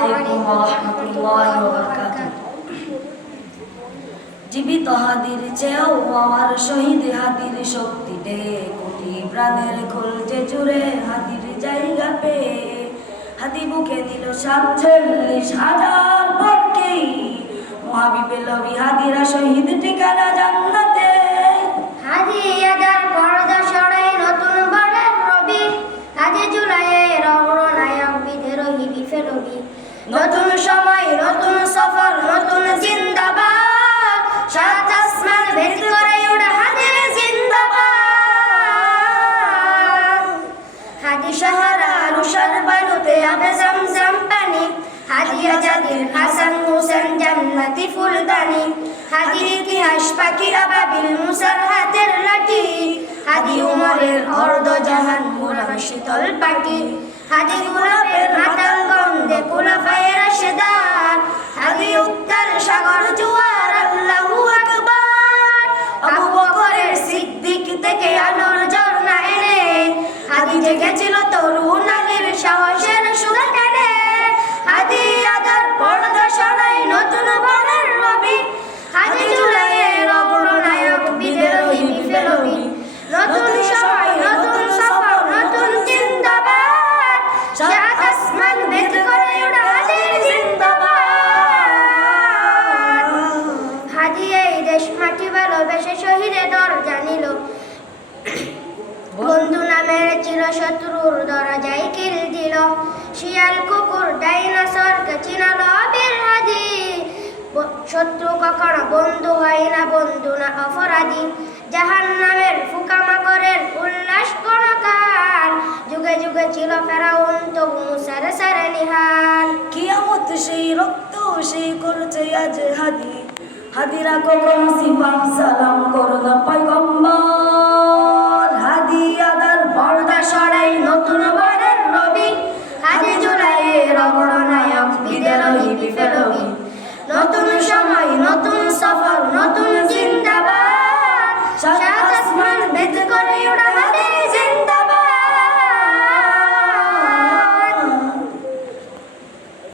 আলাইকুম ওয়া রাহমাতুল্লাহি ওয়া বারাকাতুহু। জীবিত হাদির চেয়েও আমার শহীদ হাদির শক্তিতে কোটি প্রাণের খুলছে জুড়ে হাদির জায়গা পেয়ে হাদি বুকে দিল 47,000 পক্ষে মহাবিবে লবি হাদিরা শহীদ ঠিকানা জান্নাতে। হাদি আদার পর্দা সরাই নতুন বারের রবি হাদি জুলাইয়ের অগ্রনায়ক বিদ্রোহী বিপ্লবী নতুন সময় নতুন সফর নতুন জিন্দাবাদ সাত আসমান ভেদ করে ওঠা হাদির জিন্দাবাদ। হাদি সাহারা রুশার বালুতে আবে জমজম পানি হাদি আজাদির হাসান হোসেন জান্নাতি ফুলদানি হাদির ইতিহাস পাখি আবাবিল মুসার হাতের লাঠি হাদি উমরের অর্ধ জাহান মুরার শীতল পাটি হাদি গোলাপের মাতাল গন্ধে কুলাফায়ে রাশেদার হাদি উত্তাল সাগর জোয়ার আল্লাহু আকবার আবু বকরের সিদ্দিক থেকে আলোর ঝর্ণা এনে হাদি জেগেছিল তরুণ আলীর সাহসের সুরে টেনে হাদি আদার পর্দা সরাই নতুন বারের রবি হাদি জুলাইয়ের অগ্রনায়ক বিদ্রোহী বিপ্লবী নতুন সময় নতুন সফর নতুন জিন্দাবাদ সাত আসমান ভেদ করে ওঠা হাদির জিন্দাবাদ। হাদি এই দেশ মাটি ভালোবেসে শহীদের দরজা নিল বন্ধু নামের চিরশত্রুর দরজায় কিল দিল শিয়াল কুকুর ডাইনোসরকে চিনালো বীর হাদি শত্রু কখনো বন্ধু হয় না বন্ধু না অপরাধী জাহান্নামের ফুকামাকড়ের উল্লাস কোনকাল যুগে যুগে ছিল ফেরাউন তবু মুসার সারে নিহাল কিয়ামত সেই রক্ত সেই করছে আজ হাদি হাদিরা কখন সিফা সালাম করুন পয়গম্বর হাদি আদার পর্দা সরাই নতুন বারের রবি হাদি জুলাইয়ের অগ্রনায়ক বিদ্রোহী বিপ্লবী নতুন সময় নতুন সফর নতুন জিন্দাবাদ সাত আসমান ভেদ করে ওঠা হাদি